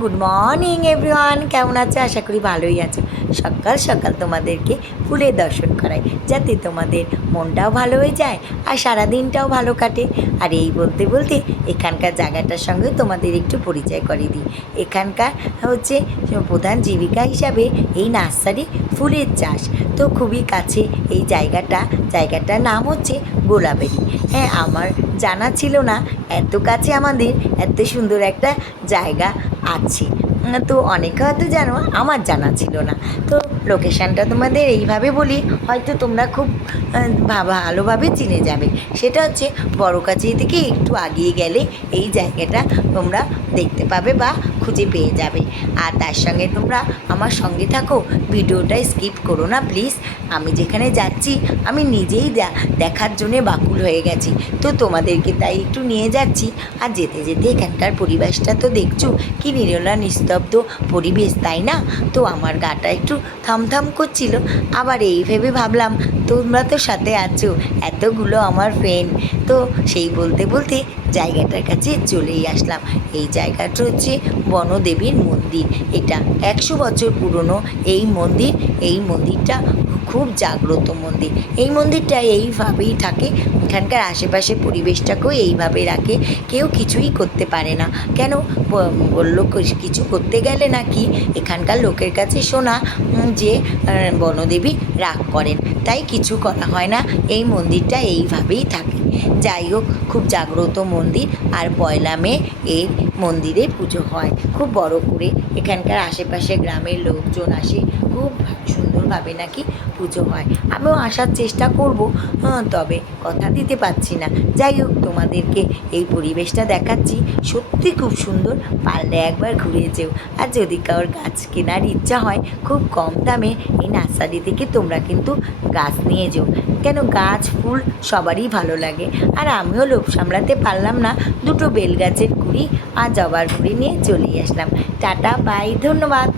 Good morning everyone, কেমন আছে? আশা করি ভালোই আছো। সকাল সকাল তোমাদেরকে ফুলের দর্শন করাই, যাতে তোমাদের মনটাও ভালো হয়ে যায় আর সারাদিনটাও ভালো কাটে। আর এই বলতে বলতে এখানকার জায়গাটার সঙ্গে তোমাদের একটু পরিচয় করিয়ে দিই। এখানকার হচ্ছে প্রধান জীবিকা হিসাবে এই নার্সারি, ফুলের চাষ। তো খুবই কাছে এই জায়গাটার নাম হচ্ছে গোলাবেরি। হ্যাঁ, আমার জানা ছিল না এত কাছে আমাদের এত সুন্দর একটা জায়গা আছে। তো অনেকে হয়তো জানো, আমার জানা ছিল না। তো লোকেশানটা তোমাদের এইভাবে বলি, হয়তো তোমরা খুব ভালোভাবে চিনে যাবে। সেটা হচ্ছে বড়কাছি থেকে একটু আগিয়ে গেলে এই জায়গাটা তোমরা দেখতে পাবে বা খুঁজে পেয়ে যাবে। আর তার সঙ্গে তোমরা আমার সঙ্গে থাকো, ভিডিওটা স্কিপ করো না প্লিজ। আমি যেখানে যাচ্ছি আমি নিজেই দেখার জন্যে বাকুল হয়ে গেছি, তো তোমাদেরকে তাই একটু নিয়ে যাচ্ছি। আর যেতে যেতে এখানকার পরিবেশটা তো দেখছো, কি নিরলা নিস্তব্ধ পরিবেশ, তাই না? তো আমার গাটা একটু থামথাম করছিল। আবার এই ভেবে ভাবলাম তোমরা তো সাথে আছো, এতগুলো আমার ফ্রেন্ড। তো সেই বলতে বলতে জায়গাটার কাছে চলেই আসলাম। এই জায়গাটা হচ্ছে বনদেবীর মন্দির। এটা 100 বছর পুরনো এই মন্দিরটা খুব জাগ্রত মন্দির। এই মন্দিরটা এইভাবেই থাকে, এখানকার আশেপাশে পরিবেশটাকেও এইভাবে রাখে। কেউ কিছুই করতে পারে না। কেন বললো, কিছু করতে গেলে নাকি এখানকার লোকের কাছে শোনা যে বনদেবী রাগ করেন, তাই কিছু করা হয় না। এই মন্দিরটা এইভাবেই থাকে। যাই হোক, খুব জাগ্রত মন্দির। আর পয়লা মে এই মন্দিরে পুজো হয় খুব বড় করে। এখানকার আশেপাশে গ্রামের লোকজন আসে, খুব সুন্দরভাবে নাকি পুজো হয়। আমিও আসার চেষ্টা করব, তবে কথা দিতে পারছি না। যাই হোক, তোমাদেরকে এই পরিবেশটা দেখাচ্ছি, সত্যি খুব সুন্দর। পারলে একবার ঘুরে যেও। আর যদি কারোর গাছ কেনার ইচ্ছা হয়, খুব কম দামে এই নার্সারি থেকে তোমরা কিন্তু গাছ নিয়ে যেও। কেন, গাছ ফুল সবারই ভালো লাগে। আর আমিও লোভ সামলাতে পারলাম না, দুটো বেল গাছের কুড়ি আর জবার কুড়ি নিয়ে চলে আসলাম। টাটা, বাই, ধন্যবাদ।